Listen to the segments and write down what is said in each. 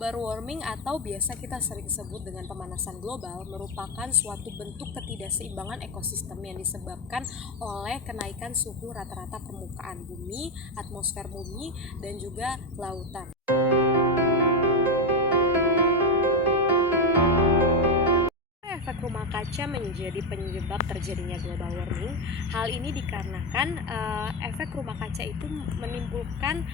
Global warming atau biasa kita sering sebut dengan pemanasan global merupakan suatu bentuk ketidakseimbangan ekosistem yang disebabkan oleh kenaikan suhu rata-rata permukaan bumi, atmosfer bumi, dan juga lautan. Efek rumah kaca menjadi penyebab terjadinya global warming. Hal ini dikarenakan efek rumah kaca itu menimbulkan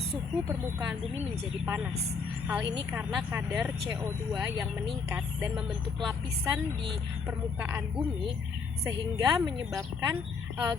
suhu permukaan bumi menjadi panas. Hal ini karena kadar CO2 yang meningkat dan membentuk lapisan di permukaan bumi sehingga menyebabkan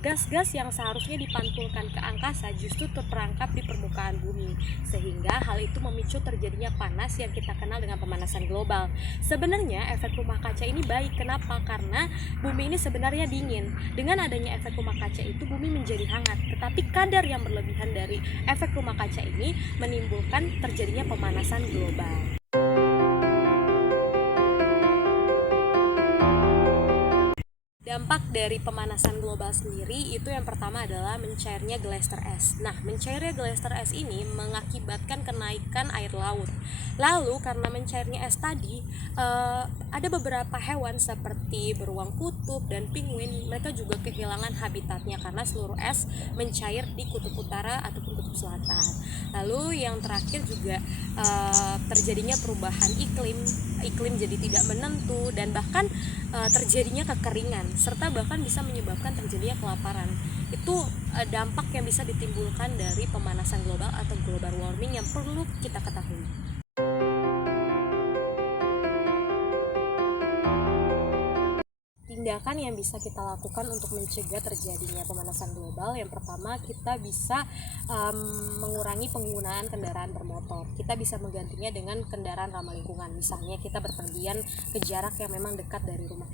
gas-gas yang seharusnya dipantulkan ke angkasa justru terperangkap di permukaan bumi, sehingga hal itu memicu terjadinya panas yang kita kenal dengan pemanasan global. Sebenarnya efek rumah kaca ini baik. Kenapa? Karena bumi ini sebenarnya dingin. Dengan adanya efek rumah kaca itu bumi menjadi hangat, tetapi kadar yang berlebihan dari efek rumah kaca ini menimbulkan terjadinya pemanasan global. Dampak dari pemanasan global sendiri itu yang pertama adalah mencairnya glacier es. Nah, mencairnya glacier es ini mengakibatkan kenaikan air laut. Lalu karena mencairnya es tadi, ada beberapa hewan seperti beruang kutub dan penguin, mereka juga kehilangan habitatnya karena seluruh es mencair di kutub utara ataupun kutub selatan. Lalu yang terakhir juga terjadinya perubahan iklim jadi tidak menentu dan bahkan terjadinya kekeringan serta bahkan bisa menyebabkan terjadinya kelaparan. Itu dampak yang bisa ditimbulkan dari pemanasan global atau global warming yang perlu kita ketahui. Tindakan yang bisa kita lakukan untuk mencegah terjadinya pemanasan global, yang pertama kita bisa mengurangi penggunaan kendaraan bermotor. Kita bisa menggantinya dengan kendaraan ramah lingkungan. Misalnya kita berpergian ke jarak yang memang dekat dari rumah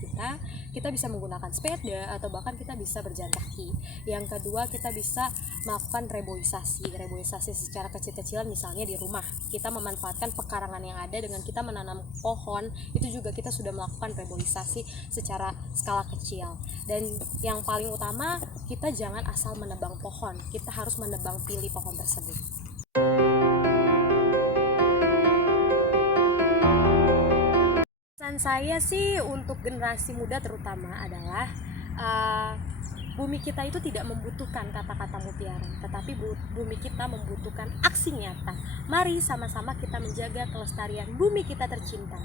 kita bisa menggunakan sepeda atau bahkan kita bisa berjalan kaki. Yang kedua, kita bisa melakukan reboisasi secara kecil-kecilan, misalnya di rumah. Kita memanfaatkan pekarangan yang ada dengan kita menanam pohon, itu juga kita sudah melakukan reboisasi secara skala kecil. Dan yang paling utama, kita jangan asal menebang pohon, kita harus menebang pilih pohon tersebut. Pesan saya sih untuk generasi muda terutama adalah bumi kita itu tidak membutuhkan kata-kata mutiara, tetapi bumi kita membutuhkan aksi nyata. Mari sama-sama kita menjaga kelestarian bumi kita tercinta.